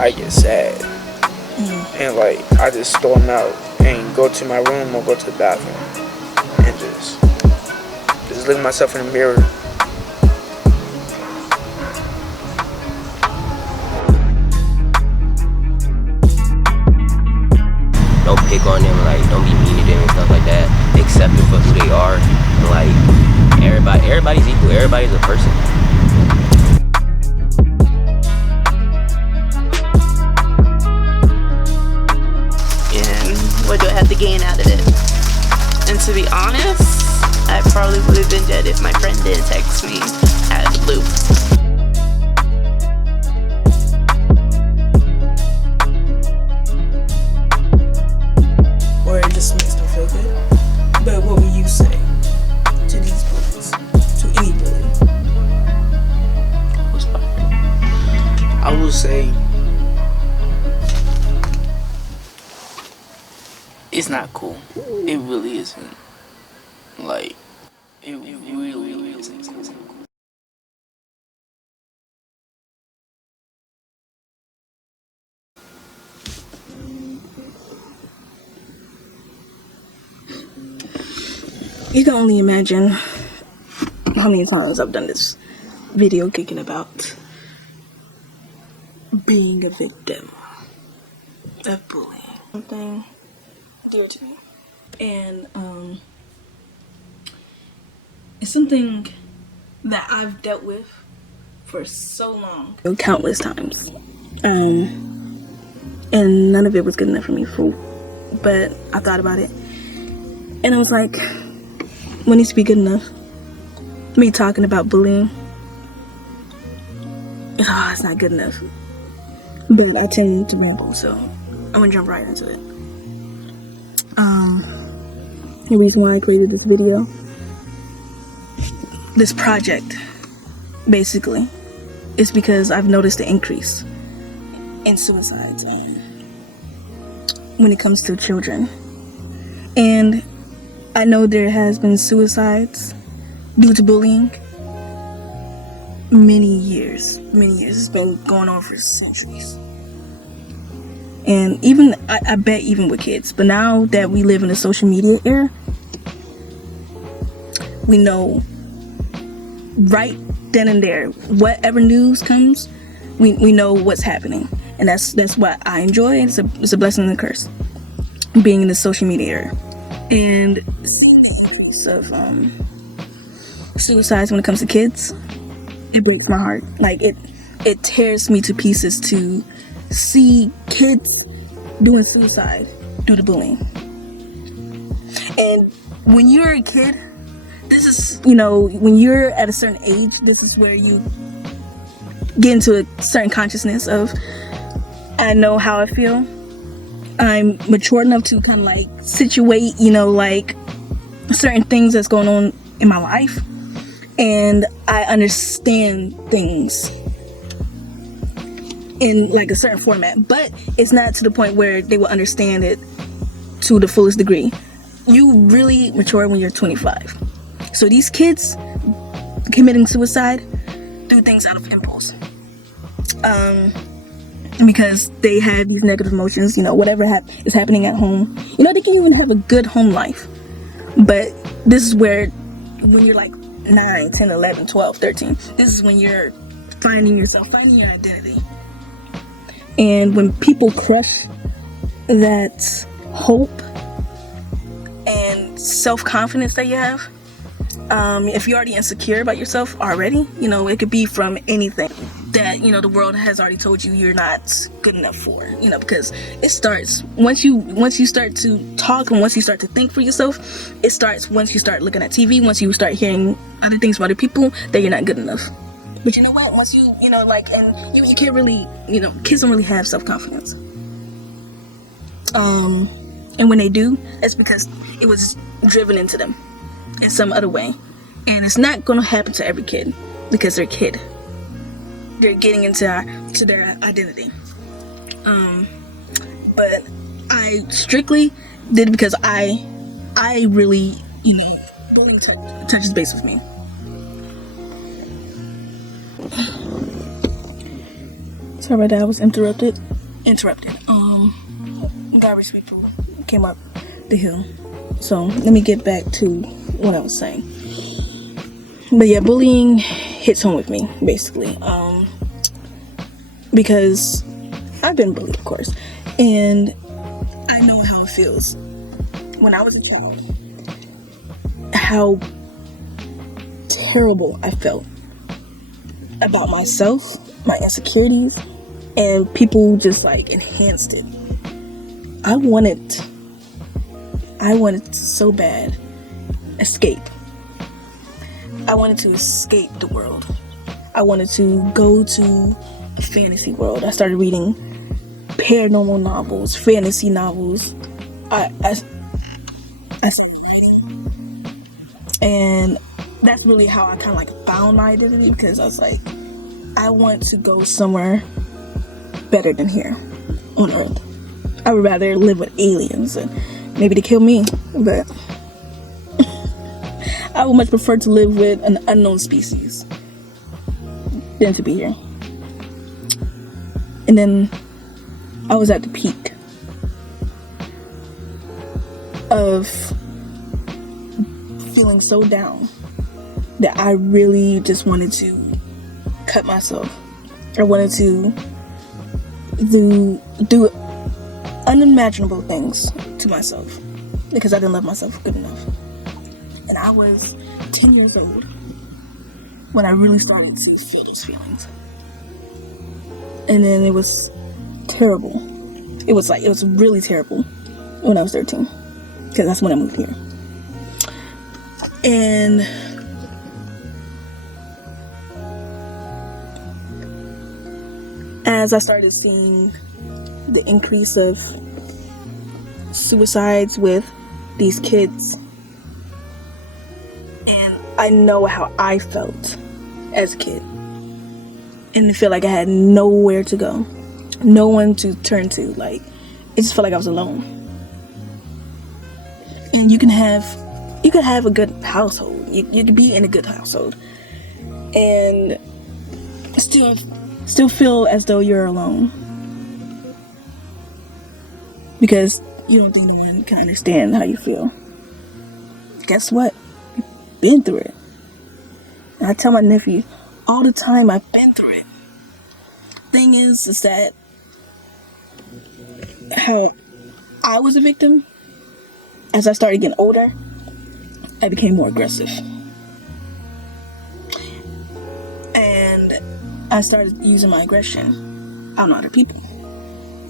I get sad. And like I just storm out and go to my room or go to the bathroom and just look at myself in the mirror. Don't pick on them, like don't be mean to them and stuff like that. Accept them for who they are. And, like everybody's equal. Everybody's a person. What do I have to gain out of it? And to be honest, I probably would have been dead if my friend didn't text me out of the blue. Or it just makes them feel good. But what would you say to these bullies? To any bully? I will say it's not cool. It really isn't. Like, it really isn't cool. You can only imagine how many times I've done this video kicking about being a victim of bullying. Something dear to me. And it's something that I've dealt with for so long. Countless times. And none of it was good enough for me. But I thought about it. And I was like, what needs to be good enough? Me talking about bullying. It's not good enough. But I tend to ramble, so I'm gonna jump right into it. The reason why I created this video, this project, basically, is because I've noticed the increase in suicides when it comes to children. And I know there has been suicides due to bullying many years. It's been going on for centuries. And even, I bet even with kids. But now that we live in a social media era, we know right then and there, whatever news comes, we know what's happening. And that's what I enjoy. It's a blessing and a curse, being in the social media era. And of suicides when it comes to kids, it breaks my heart. Like it tears me to pieces to see kids doing suicide due to bullying. And when you're a kid, this is, when you're at a certain age, this is where you get into a certain consciousness of, I know how I feel. I'm mature enough to kind of like situate, like certain things that's going on in my life, and I understand things in like a certain format, but it's not to the point where they will understand it to the fullest degree. You really mature when you're 25. So these kids committing suicide do things out of impulse, because they have these negative emotions, whatever is happening at home. They can even have a good home life, but this is where, when you're like 9, 10, 11, 12, 13, this is when you're finding yourself, finding your identity. And when people crush that hope and self-confidence that you have, if you're already insecure about yourself already, it could be from anything that, the world has already told you you're not good enough for, because it starts once you start to talk, and once you start to think for yourself. It starts once you start looking at TV, once you start hearing other things from other people, that you're not good enough. But you know what, once you and you can't really, kids don't really have self-confidence. And when they do, it's because it was driven into them in some other way. And it's not going to happen to every kid, because they're a kid. They're getting into their identity. But I strictly did because I really, bullying touches base with me. Sorry about that. I was interrupted. Garbage people came up the hill. So let me get back to what I was saying. But yeah, bullying hits home with me, basically. Because I've been bullied, of course. And I know how it feels. When I was a child, how terrible I felt about myself, my insecurities, and people just like enhanced it. I wanted so bad escape. I wanted to escape the world. I wanted to go to a fantasy world. I started reading paranormal novels, fantasy novels. And that's really how I kind of like found my identity, because I was like, I want to go somewhere better than here on Earth. I would rather live with aliens and maybe to kill me, but I would much prefer to live with an unknown species than to be here. And then I was at the peak of feeling so down that I really just wanted to cut myself. I wanted to do unimaginable things to myself because I didn't love myself good enough. And I was 10 years old when I really started to feel those feelings. And then it was terrible. It was really terrible when I was 13, because that's when I moved here. And as I started seeing the increase of suicides with these kids, and I know how I felt as a kid, and I feel like I had nowhere to go, no one to turn to. Like, it just felt like I was alone. And you can have a good household. You can be in a good household and still feel as though you're alone, because you don't think no one can understand how you feel. Guess what? You've been through it. And I tell my nephew all the time, I've been through it. Thing is that how I was a victim, as I started getting older, I became more aggressive. And I started using my aggression on other people.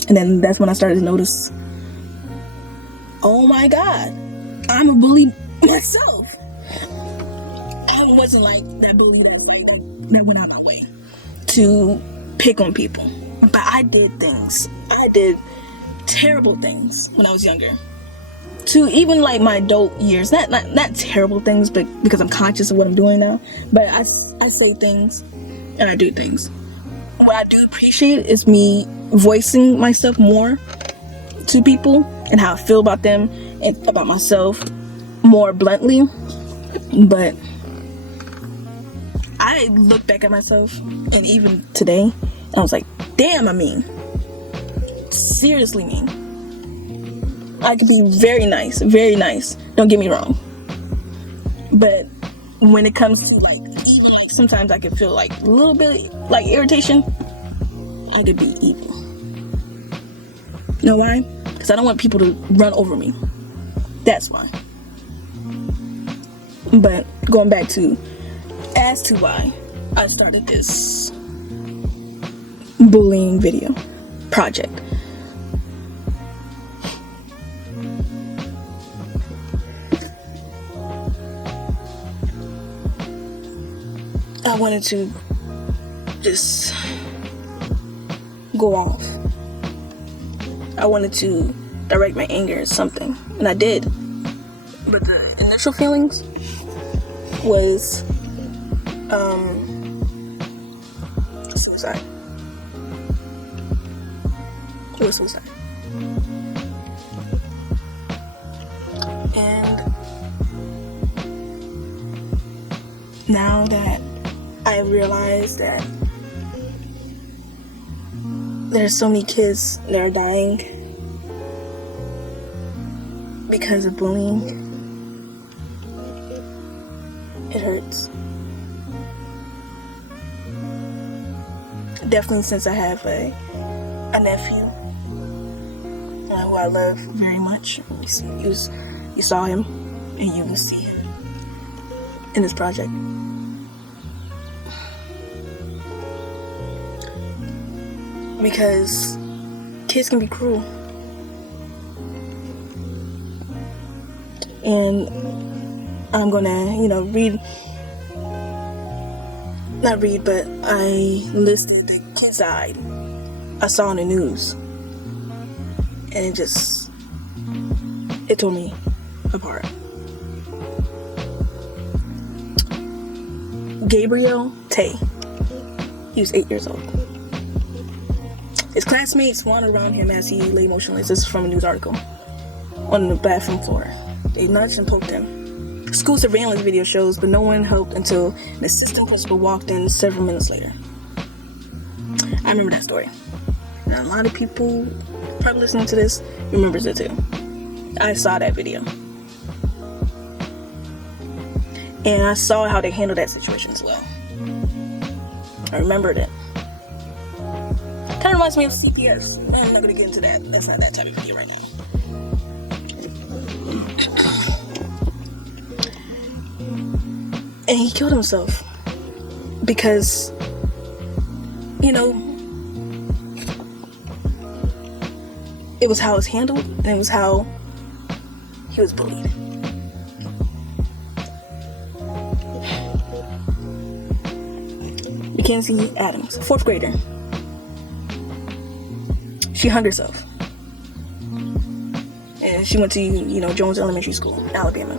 And then that's when I started to notice, oh my God, I'm a bully myself. I wasn't like that bully that went out my way to pick on people. But I did things. I did terrible things when I was younger. To even like my adult years, not terrible things, but because I'm conscious of what I'm doing now. But I say things and I do things. What I do appreciate is me voicing myself more to people and how I feel about them and about myself more bluntly. But I look back at myself, and even today, I was like, damn, I'm mean. Seriously mean. I could be very nice, don't get me wrong. But when it comes to like sometimes I can feel like a little bit like irritation, I could be evil. You know why? Because I don't want people to run over me. That's why. But going back to as to why I started this bullying video project. I wanted to just go off. I wanted to direct my anger at something, and I did. But the initial feelings was suicide. It was suicide. And now that I realized that there's so many kids that are dying because of bullying. It hurts. Definitely, since I have a nephew who I love very much. You saw him, and you can see him in this project. Because kids can be cruel. And I'm gonna, but I listed the kids I saw on the news. And it tore me apart. Gabriel Tay. He was 8 years old. His classmates wandered around him as he lay motionless. This is from a news article. On the bathroom floor. They nudged and poked him. School surveillance video shows, but no one helped until an assistant principal walked in several minutes later. I remember that story. And a lot of people probably listening to this remembers it too. I saw that video. And I saw how they handled that situation as well. I remembered it. Kind of reminds me of CPS. I'm not going to get into that. That's not that type of video right now. And he killed himself. Because, it was how it was handled, and it was how he was bullied. Mackenzie Adams, 4th grader. She hung herself. And she went to, Jones Elementary School, Alabama.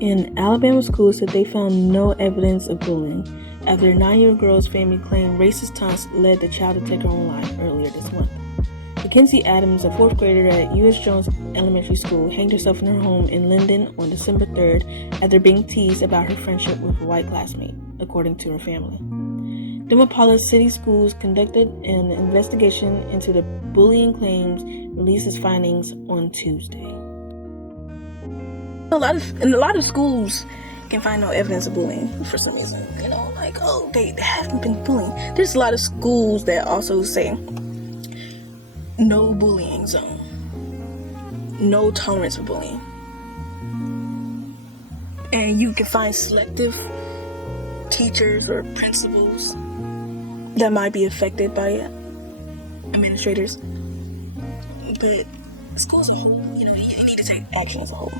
In Alabama schools said they found no evidence of bullying after a 9-year-old girl's family claimed racist taunts led the child to take her own life earlier this month. Mackenzie Adams, a 4th grader at U.S. Jones Elementary School, hanged herself in her home in Linden on December 3rd after being teased about her friendship with a white classmate, according to her family. Demapalis City Schools conducted an investigation into the bullying claims, released its findings on Tuesday. A lot of schools can find no evidence of bullying for some reason. They haven't been bullying. There's a lot of schools that also say no bullying zone, no tolerance for bullying, and you can find selective teachers or principals that might be affected by it, administrators, but schools as a whole, you need to take action as a whole.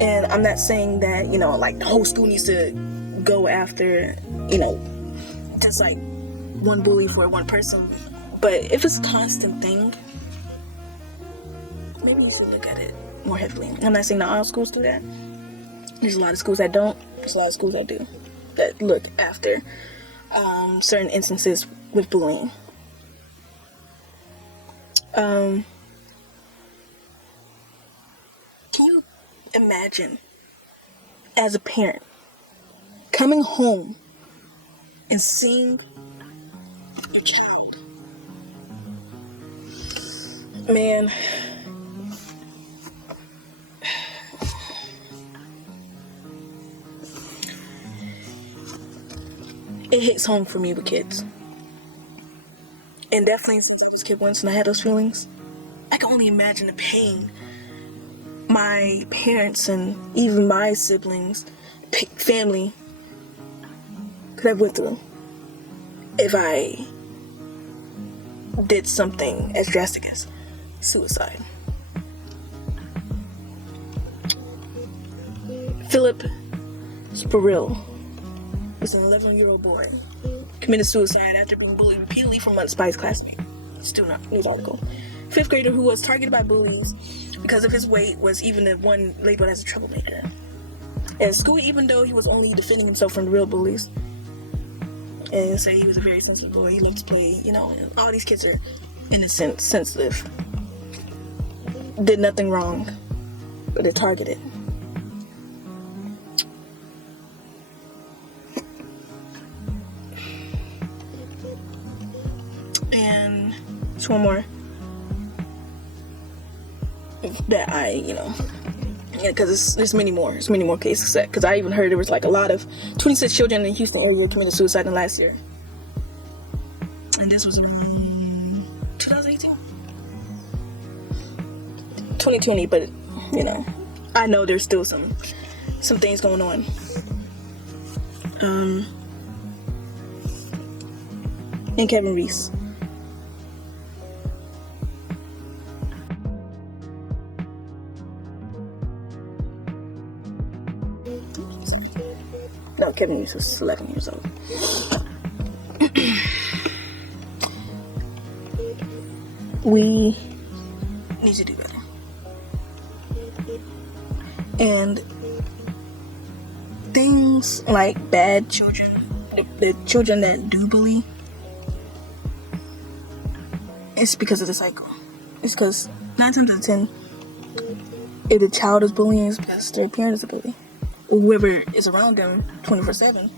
And I'm not saying that, the whole school needs to go after, just like one bully for one person. But if it's a constant thing, maybe you should look at it more heavily. I'm not saying that all schools do that. There's a lot of schools that don't. There's a lot of schools that do. That look after certain instances with bullying. Can you imagine, as a parent, coming home and seeing your child? Man, it hits home for me with kids. And definitely since I was a kid once and I had those feelings, I can only imagine the pain my parents and even my siblings, family could have went through if I did something as drastic as suicide. Philip Spurrill was an 11-year-old boy committed suicide after being bullied repeatedly from one Spice classmate. Still not news article. 5th grader who was targeted by bullies because of his weight was even the one labeled as a troublemaker. At school, even though he was only defending himself from the real bullies, and say he was a very sensitive boy, he loved to play, and all these kids are innocent, sensitive, did nothing wrong, but they're targeted. just one more that I, yeah, because there's many more. There's many more cases set. Because I even heard there was like a lot of 26 children in the Houston area committed suicide in the last year. And this was in 2018? 2020, but, I know there's still some things going on. And Kevin Reese. No, Kevin Reese was 11 years old. We need to do better. And things like bad children, the children that do bully, it's because of the cycle. It's because 9 times out of 10, if the child is bullying, it's because their parent is a bully. Whoever is around them 24/7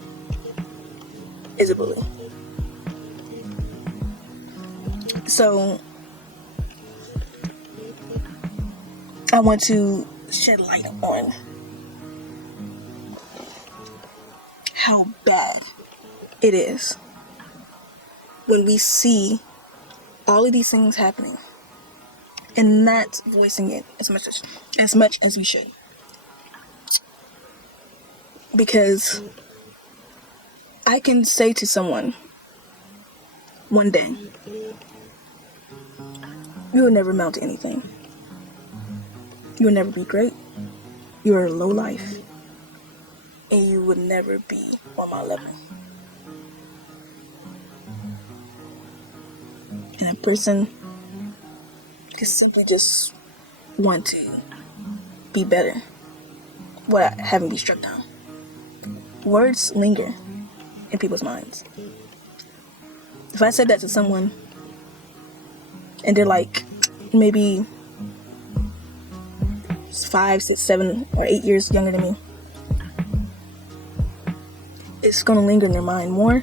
is a bully. So I want to shed light on how bad it is when we see all of these things happening and not voicing it as much as we should. Because I can say to someone one day, you will never amount to anything. You will never be great. You are low life. And you would never be on my level. And a person can simply just want to be better without having to be struck down. Words linger in people's minds. If I said that to someone and they're like maybe 5, 6, 7, or 8 years younger than me, it's going to linger in their mind more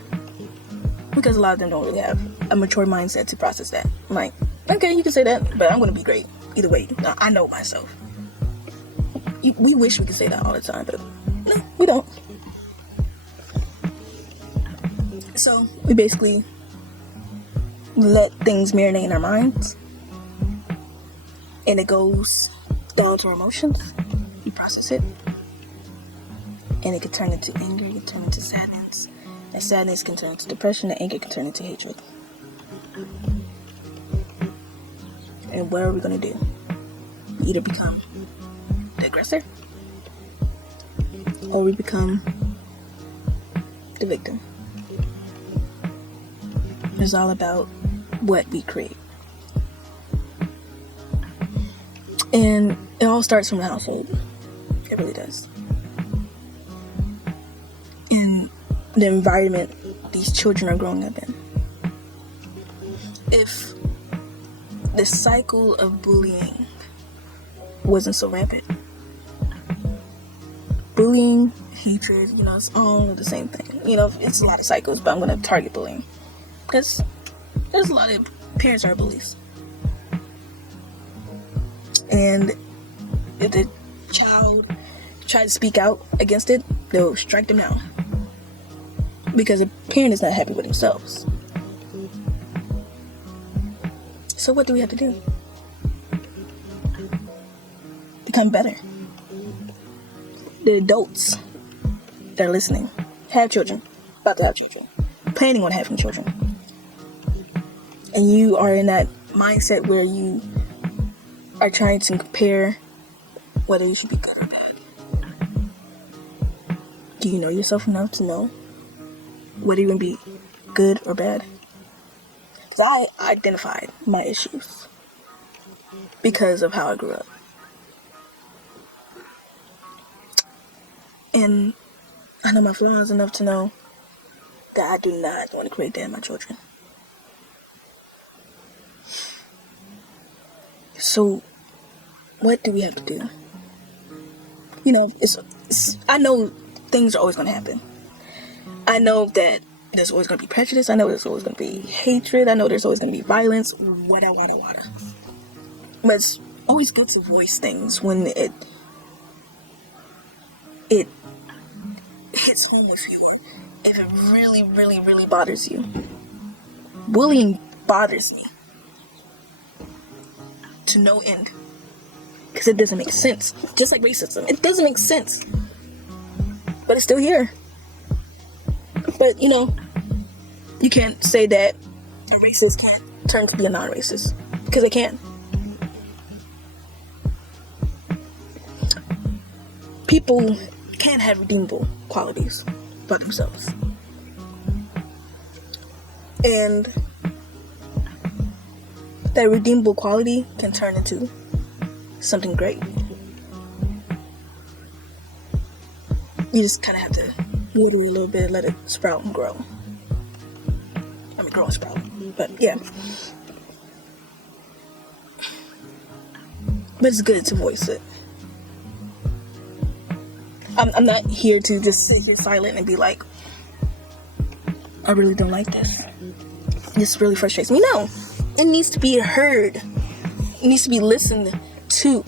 because a lot of them don't really have a mature mindset to process that. I'm like, okay, you can say that, but I'm going to be great either way. I know myself. We wish we could say that all the time, but no, we don't. So we basically let things marinate in our minds, and it goes down to our emotions. We process it, and it can turn into anger, it can turn into sadness, and sadness can turn into depression, and anger can turn into hatred. And what are we going to do? We either become the aggressor, or we become the victim. It's all about what we create. And it all starts from the household. It really does. In the environment these children are growing up in. If the cycle of bullying wasn't so rampant, bullying, hatred, it's all the same thing. It's a lot of cycles, but I'm going to target bullying. Because there's a lot of parents are bullies. And if the child tries to speak out against it, they'll strike them down. Because the parent is not happy with themselves. So what do we have to do? Become better. The adults that are listening, have children, about to have children, planning on having children. And you are in that mindset where you are trying to compare whether you should be good or bad. Do you know yourself enough to know whether you're going to be good or bad? Because I identified my issues because of how I grew up. And I know my flaws enough to know that I do not want to create that in my children. So, what do we have to do? I know things are always going to happen. I know that There's always going to be prejudice. I know there's always going to be hatred. I know there's always going to be violence. Wada. But it's always good to voice things when it hits home with you. If it really, really, really bothers you. Bullying bothers me to no end. Because it doesn't make sense. Just like racism. It doesn't make sense. But it's still here. But, you know, you can't say that a racist can't turn to be a non-racist. Because they can. People can have redeemable qualities about themselves. And that redeemable quality can turn into something great. You just kind of have to water it a little bit, let it sprout and grow. I mean, grow and sprout. But yeah. But it's good to voice it. I'm not here to just sit here silent and be like, I really don't like this. This really frustrates me. No, it needs to be heard. It needs to be listened to.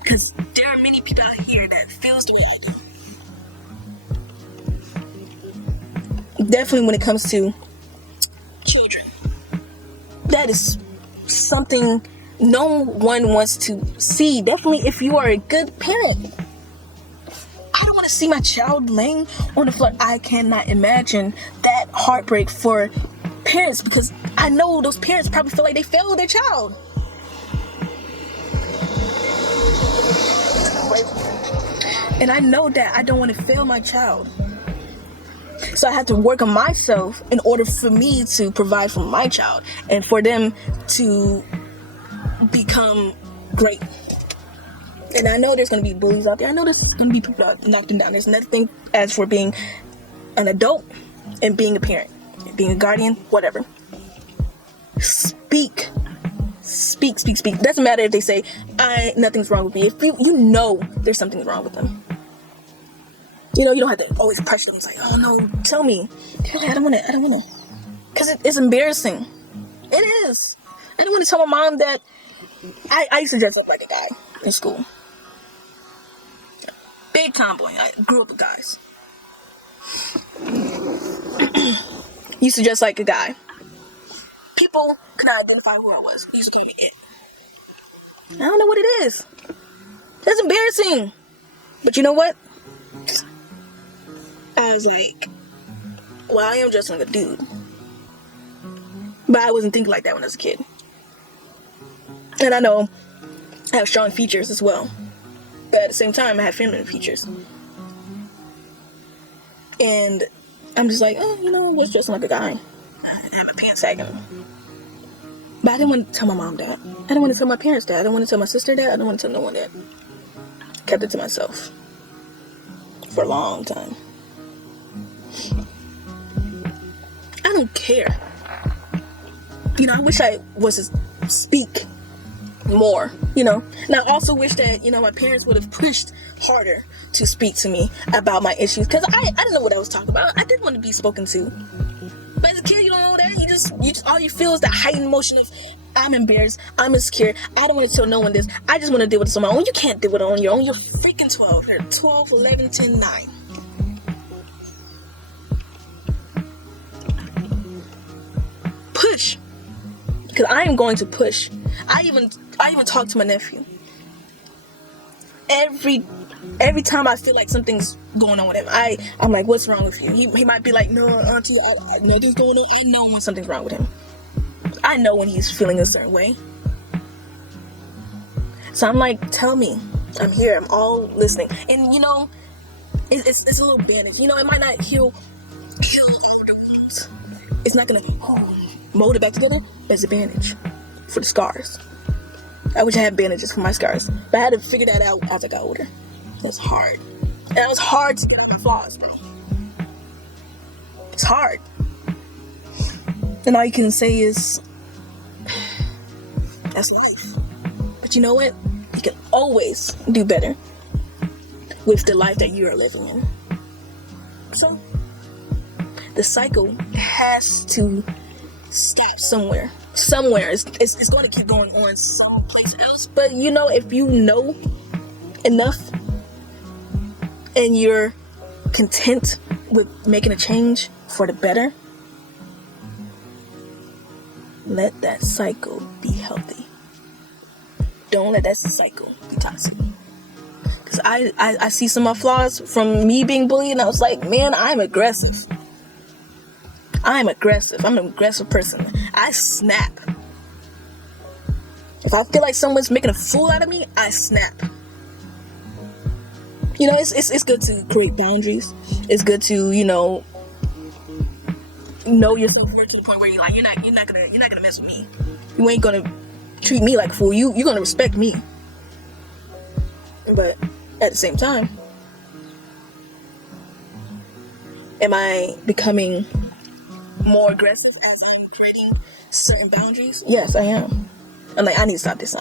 Because there are many people out here that feels the way I do. Definitely when it comes to children. That is something no one wants to see. Definitely if you are a good parent. I don't want to see my child laying on the floor. I cannot imagine that heartbreak for parents, because I know those parents probably feel like they failed their child. And I know that I don't want to fail my child. So I have to work on myself in order for me to provide for my child and for them to become great. And I know there's going to be bullies out there. I know there's going to be people that knock them down. There's nothing as for being an adult and being a parent, being a guardian, whatever. Speak. Doesn't matter if they say, nothing's wrong with me. If you know there's something wrong with them. You know, you don't have to always pressure them. It's like, oh no, tell me. I don't want to. Because it's embarrassing. It is. I don't want to tell my mom that I used to dress up like a guy in school. Big tomboy. I grew up with guys. Used to dress like a guy. People could not identify who I was. They used to call me it. I don't know what it is. That's embarrassing. But you know what? I was like, well, I am dressing like a dude. But I wasn't thinking like that when I was a kid. And I know I have strong features as well. But at the same time, I have feminine features. And I'm just like, oh, you know, I was dressing like a guy. I had my pants sagging. But I didn't want to tell my mom that. I didn't want to tell my parents that. I didn't want to tell my sister that. I didn't want to tell no one that. Kept it to myself. For a long time. I don't care. You know, I wish I was to speak more, you know. And I also wish that, you know, my parents would have pushed harder to speak to me about my issues, because I didn't know what I was talking about. I didn't want to be spoken to. But as a kid, you don't know that. You just all you feel is that heightened emotion of, I'm embarrassed, I'm insecure, I don't want to tell no one this, I just want to deal with this on my own. You can't deal with it on your own. You're freaking 12. You're 12, 11, 10, 9. Push. Because I am going to push. I even talk to my nephew. Every time I feel like something's going on with him, I'm like, what's wrong with you? He might be like, no, auntie, nothing's going on. I know when something's wrong with him. I know when he's feeling a certain way. So I'm like, tell me. I'm here. I'm all listening. And you know, it's a little bandage. You know, it might not heal all the wounds. It's not gonna mold it back together, but it's a bandage for the scars. I wish I had bandages for my scars, but I had to figure that out as I got older. It's hard. And it was hard to get out the flaws, bro. It's hard. And all you can say is, that's life. But you know what? You can always do better with the life that you are living in. So, the cycle has to stop somewhere. Somewhere. It's going to keep going on someplace else. But you know, if you know enough and you're content with making a change for the better, let that cycle be healthy. Don't let that cycle be toxic. Because I see some of my flaws from me being bullied, and I was like, man, I'm aggressive. I'm an aggressive person. I snap. If I feel like someone's making a fool out of me, I snap. You know, it's good to create boundaries. It's good to, you know yourself to the point where you're like, you're not gonna mess with me. You ain't gonna treat me like a fool. You're gonna respect me. But at the same time, am I becoming more aggressive as I'm creating certain boundaries? Yes, I am. I'm like, I need to stop this.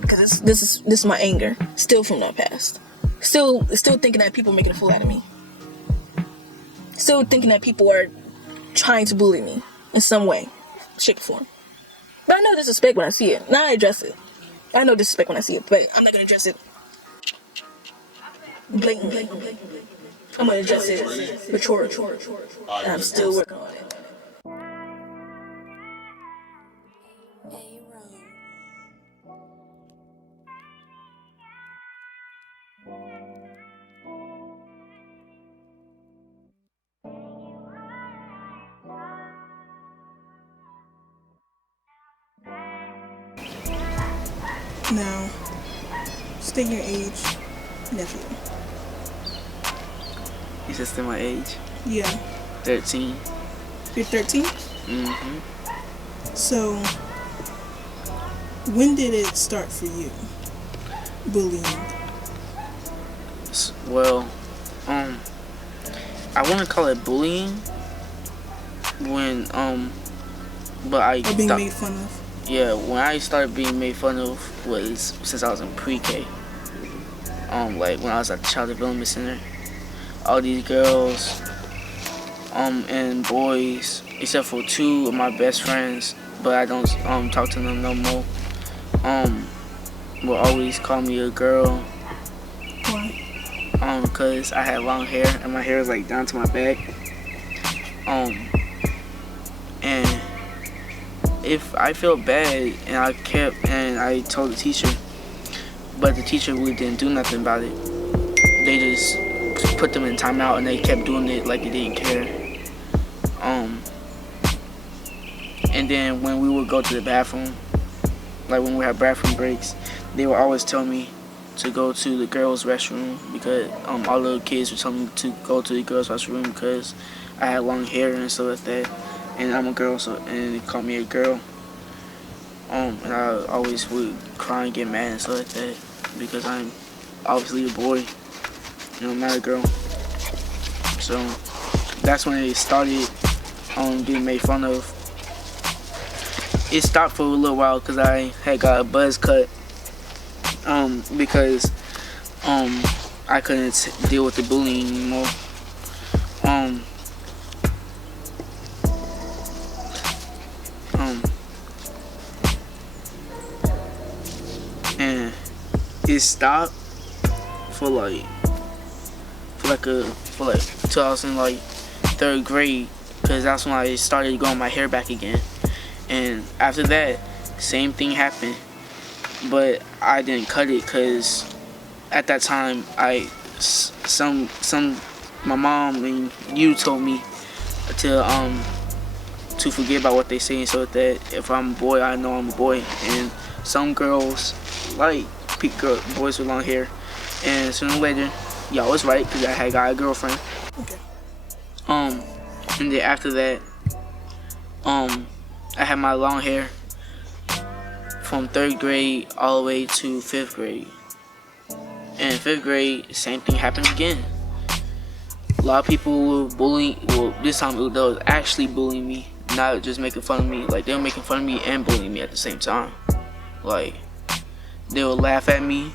Because this is my anger, still from that past. Still thinking that people are making a fool out of me. Still thinking that people are trying to bully me in some way, shape, or form. But I know disrespect when I see it. Now I address it. I know disrespect when I see it, but I'm not gonna address it blatantly. I'm gonna address it mature. And I'm still working on it. Now, state your age, nephew. You said still my age? Yeah. 13. You're 13? Mm-hmm. So, when did it start for you? Bullying. Well, I wouldn't call it bullying when, but I Or being made fun of. Yeah, when I started being made fun of was since I was in pre-K. Like when I was at the Child Development Center. All these girls, and boys, except for 2 of my best friends, but I don't talk to them no more. Will always call me a girl. Why? Cause I had long hair and my hair was like down to my back. And if I felt bad and I told the teacher, but the teacher really didn't do nothing about it. They just put them in timeout and they kept doing it like they didn't care. And then when we would go to the bathroom, like when we had bathroom breaks, they would always tell me to go to the girls' restroom because all the kids would tell me to go to the girls' restroom because I had long hair and stuff like that. And I'm a girl, and they called me a girl. And I always would cry and get mad and stuff like that because I'm obviously a boy, and I'm not a girl. So that's when it started getting made fun of. It stopped for a little while because I had got a buzz cut because I couldn't deal with the bullying anymore. And it stopped for like 3rd grade because that's when I started growing my hair back again. And after that, same thing happened, but I didn't cut it because at that time my mom and you told me to forget about what they say and so that if I'm a boy, I know I'm a boy. And some girls like boys with long hair, and sooner or later, y'all was right because I had got a girlfriend. Okay. And then after that, I had my long hair from 3rd grade all the way to 5th grade. And 5th grade, same thing happened again. A lot of people were bullying. Well, this time they was actually bullying me, not just making fun of me. Like they were making fun of me and bullying me at the same time. Like they would laugh at me,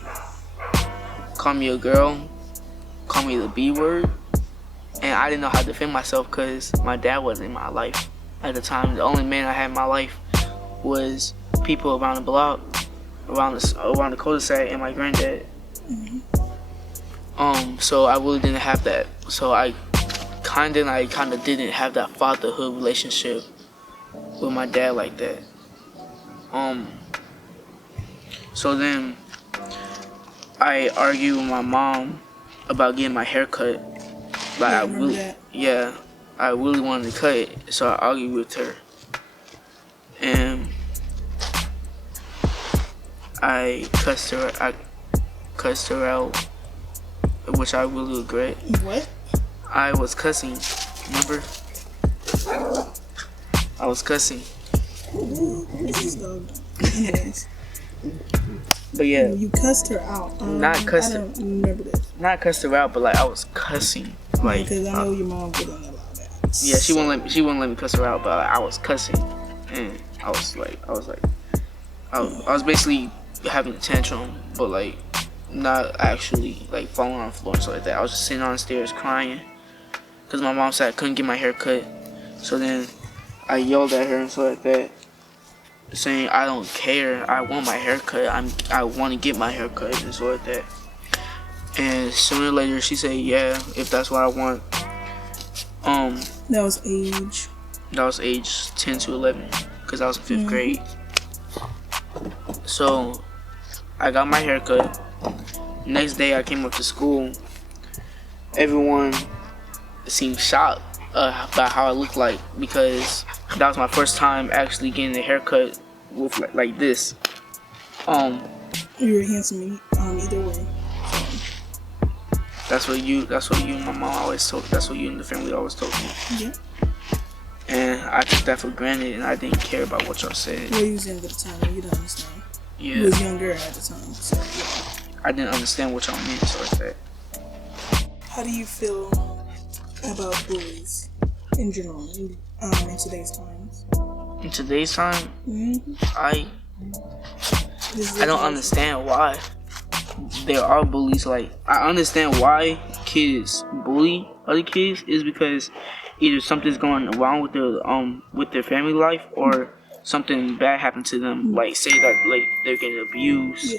call me a girl, call me the B word, and I didn't know how to defend myself because my dad wasn't in my life at the time. The only man I had in my life was people around the block, around the cul-de-sac, and my granddad. So I really didn't have that. So I kind of didn't have that fatherhood relationship with my dad like that. So then I argued with my mom about getting my hair cut. Like I really wanted to cut it, so I argued with her, and I cussed her out, which I really regret. What? I was cussing, remember? I was cussing. This is Anyways. But yeah. You cussed her out. Not cussed I don't remember this. Not cussed her out, but like I was cussing. Like, because I know your mom wouldn't allow that. Yeah, she wouldn't let me cuss her out, but like, I was cussing, and I was basically having a tantrum, but like not actually like falling on the floor and stuff like that. I was just sitting on the stairs crying because my mom said I couldn't get my hair cut. So then I yelled at her and stuff like that, saying I don't care, I want my hair cut, I want to get my hair cut and stuff like that. And sooner or later she said yeah, if that's what I want. That was age? That was age 10 to 11, because I was in 5th grade. So I got my hair cut. Next day I came up to school. Everyone seemed shocked about how I looked like, because that was my first time actually getting a haircut with like this. You were handsome either way. That's what you and my mom always told. That's what you and the family always told me. Yeah. And I took that for granted, and I didn't care about what y'all said. Well, you was younger at the time, you didn't understand. Yeah. You was younger at the time, so yeah. I didn't understand what y'all meant, so like that. How do you feel about bullies in general in today's times? In today's time, I don't understand why there are bullies. Like, I understand why kids bully other kids is because either something's going wrong with their family life, or something bad happened to them. Like, say that like they're getting abused.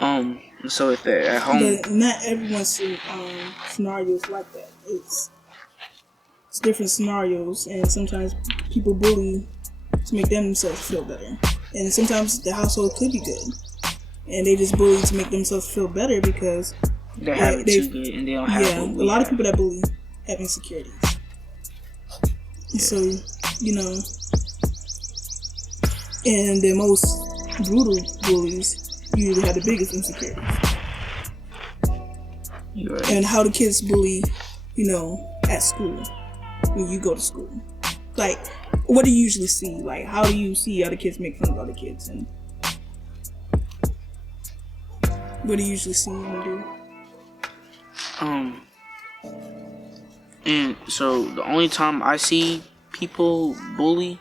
Yeah. So if they're at home. But not everyone's scenarios like that. It's different scenarios, and sometimes people bully to make themselves feel better. And sometimes the household could be good, and they just bully to make themselves feel better because they're having too good and they don't have. Yeah, a lot of people that bully have insecurities. Yeah. So, you know, and the most brutal bullies usually have the biggest insecurities. You're right. And how do kids bully, you know, at school when you go to school? Like, what do you usually see? Like, how do you see other kids make fun of other kids? And what do you usually see them do? And so the only time I see people bully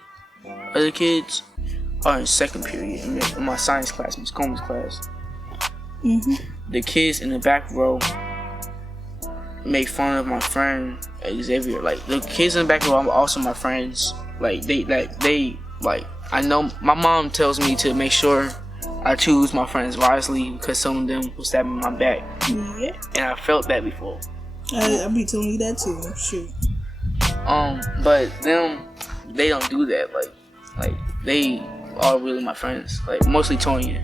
other kids are in second period in my science class, Miss Combs' class. The kids in the back row make fun of my friend Xavier. Like, the kids in the back row are also my friends. Like, they like, I know my mom tells me to make sure I choose my friends wisely because some of them will stab me in my back. Yeah. And I felt that before. I'll be telling you that too. Shoot. But them, they don't do that. Like they are really my friends. Like, mostly Torian.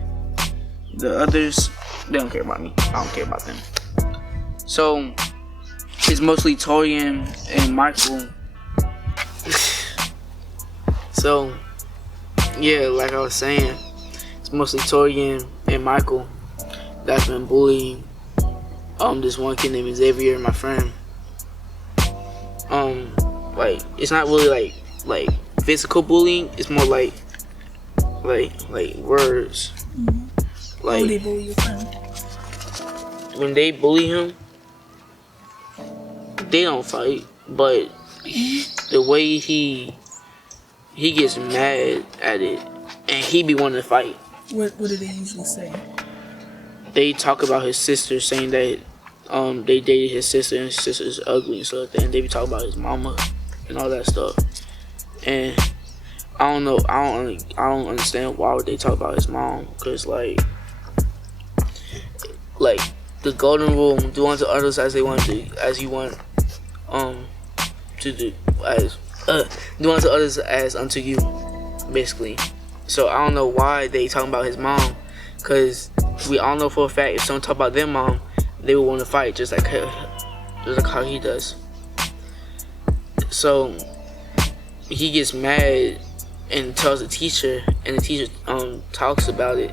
The others, they don't care about me. I don't care about them. So it's mostly Torian and Michael. So yeah, like I was saying, it's mostly Torian and Michael that's been bullying this one kid named Xavier, my friend. Like, it's not really like physical bullying. It's more like words. Like, how do they bully your friend? when they bully him, they don't fight, but the way he gets mad at it, and he be wanting to fight. What do they usually say? They talk about his sister, saying that they dated his sister, and his sister's ugly and stuff. And they be talking about his mama and all that stuff. And I don't know. I don't understand why would they talk about his mom. Cause like the golden rule: do unto others as they want to, as you want to do, as do unto others as unto you, basically. So I don't know why they talking about his mom. Cause we all know for a fact if someone talk about their mom, they will want to fight just like how he does. So he gets mad and tells the teacher, and the teacher talks about it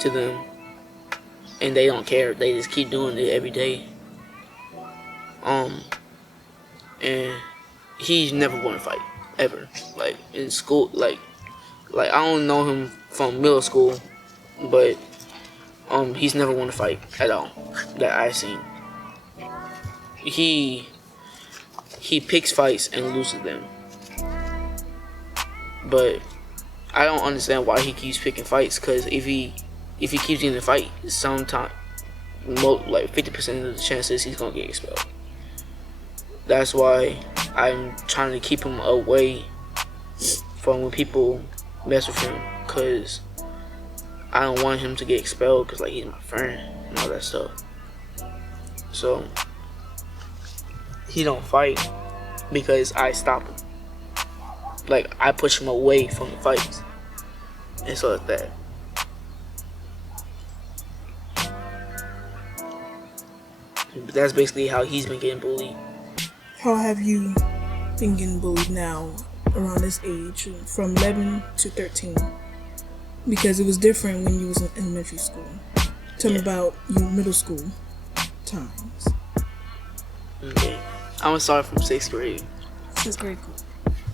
to them, and they don't care. They just keep doing it every day. And he's never going to fight ever. Like in school, like I don't know him from middle school, but he's never won a fight at all that I've seen. He picks fights and loses them. But I don't understand why he keeps picking fights. Cause if he keeps getting a fight, sometime like 50% of the chances he's gonna get expelled. That's why I'm trying to keep him away from when people mess with him. Cause I don't want him to get expelled. Cause like he's my friend and all that stuff. So he don't fight because I stop him. Like I push him away from the fights and stuff like that. But that's basically how he's been getting bullied. How have you been getting bullied now around this age, from 11 to 13? Because it was different when you was in elementary school. Tell me about your middle school times. Okay, I'm gonna start from 6th grade. 6th grade, cool.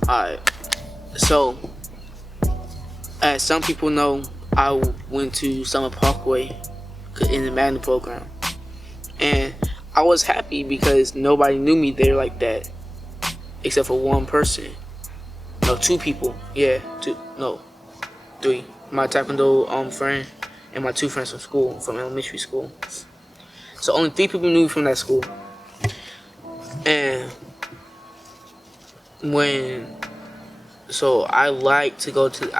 Alright, so as some people know, I went to Summer Parkway in the Madden program, and I was happy because nobody knew me there like that, except for one person. No, 2 people. Yeah, 2. No, 3. My taekwondo friend and my 2 friends from school, from elementary school. So only 3 people knew me from that school. And I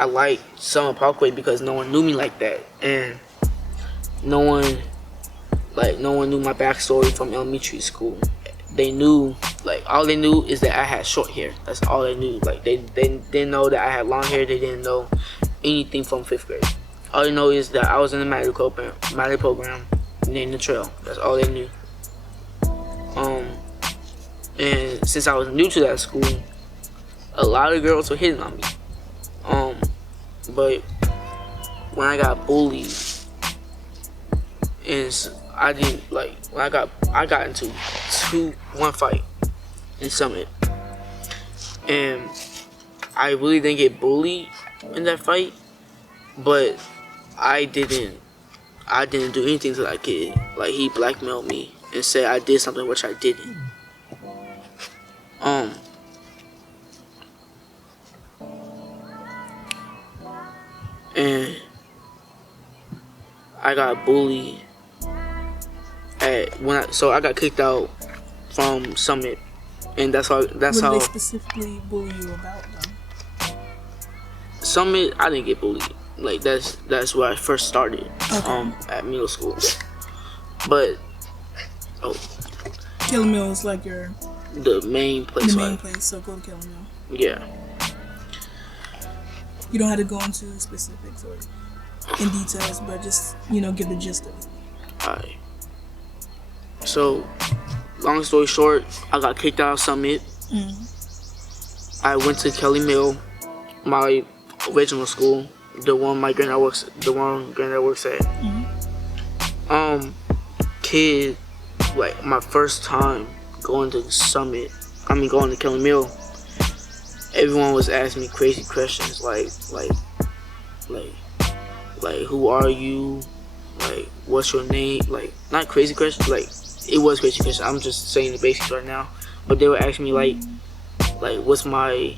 like Summer Parkway because no one knew me like that, and no one knew my backstory from elementary school. They knew, all they knew is that I had short hair. That's all they knew. They didn't know that I had long hair. They didn't know anything from 5th grade. All they know is that I was in the Madden program named the Trail. That's all they knew. And since I was new to that school, a lot of girls were hitting on me. But when I got bullied, and I didn't when I got into one fight in Summit, and I really didn't get bullied in that fight, but I didn't do anything to that kid. Like, he blackmailed me and said I did something which I didn't. And I got bullied I got kicked out from Summit, and that's how. What did they specifically bully you about, though? Summit, I didn't get bullied. Like, that's where I first started. Okay. At middle school. But Killer Mill is like the main place. The main place, so go to Killer Mill. Yeah. You don't have to go into specifics or in details, but just, give the gist of it. Alright. So, long story short, I got kicked out of Summit. I went to Kelly Mill, my original school, the one granddad works at. Kid, my first time going to going to Kelly Mill, everyone was asking me crazy questions like who are you? Like, what's your name? Like, not crazy questions, it was crazy questions. I'm just saying the basics right now. But they were asking me like what's my,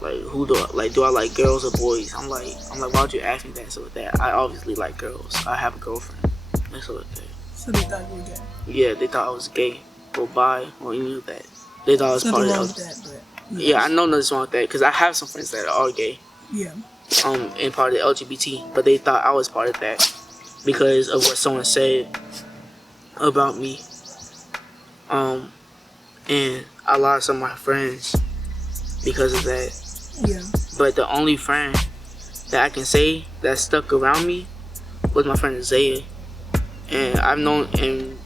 who do I like girls or boys? I'm like, why'd you ask me that? So with that, I obviously like girls. I have a girlfriend. And so with that. So they thought you were gay. Yeah, they thought I was gay or bi or any of that. They thought I was part Nothing of wrong that. with that, but Yeah, I know nothing's wrong with that because I have some friends that are gay, yeah. and part of the LGBT, but they thought I was part of that because of what someone said about me. And I lost some of my friends because of that. Yeah. But the only friend that I can say that stuck around me was my friend Isaiah, and I've known him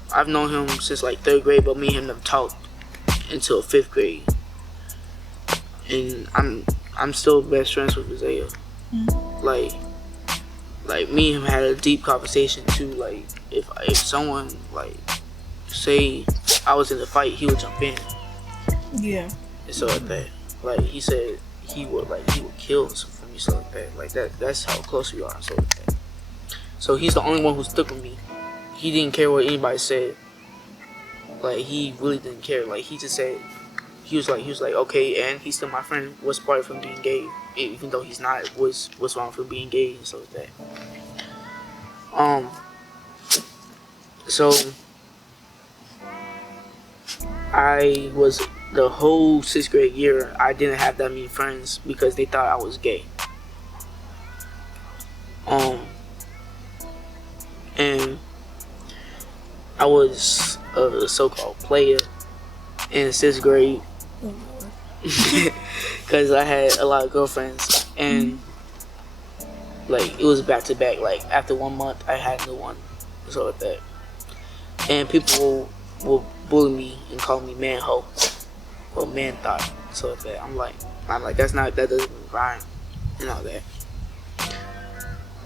since like 3rd grade, but me and him never talked until 5th grade, and I'm still best friends with Isaiah. Like me and him had a deep conversation too. Like if someone like say I was in the fight, he would jump in. Yeah. And so like that. Like he said he would kill for me, so like that. Like that's how close we are, so like that. So he's the only one who stuck with me. He didn't care what anybody said. Like he really didn't care. Like he just said he was like okay, and he's still my friend. What's part from being gay? Even though he's not, what's wrong from being gay and so like that. So I was the whole 6th grade year, I didn't have that many friends because they thought I was gay. And I was a so-called player in 6th grade because I had a lot of girlfriends, and like it was back to back. Like after 1 month, I had a new one, so like that. And people will bully me and call me man hoe or man thought, so like that. I'm like that doesn't rhyme and all that.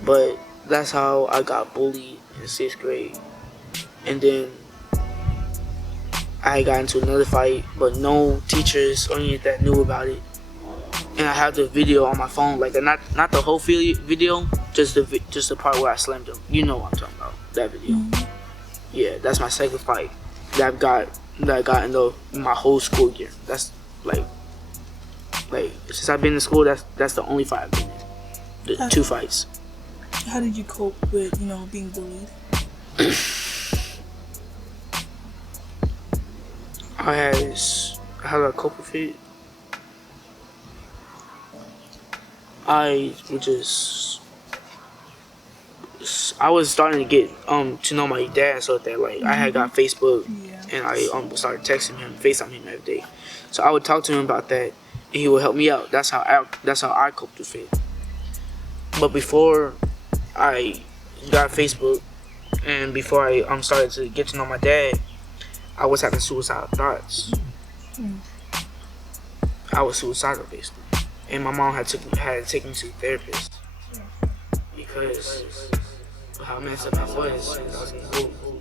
But that's how I got bullied in 6th grade, and then I got into another fight, but no teachers or any of that knew about it. And I have the video on my phone, like not the whole video, just the part where I slammed him. You know what I'm talking about, that video. Yeah, that's my second fight that I got in my whole school year. That's like since I've been in school, that's the only fight I've been in. The 2 fights. How did you cope with being bullied? How did I cope with it? I was starting to get to know my dad, so that like I had got Facebook, and I started texting him, FaceTime him every day. So I would talk to him about that, and he would help me out. That's how I coped with it. But before I got Facebook, and before I started to get to know my dad, I was having suicidal thoughts. I was suicidal basically, and my mom had taken me to a therapist because of how messed up I was in school.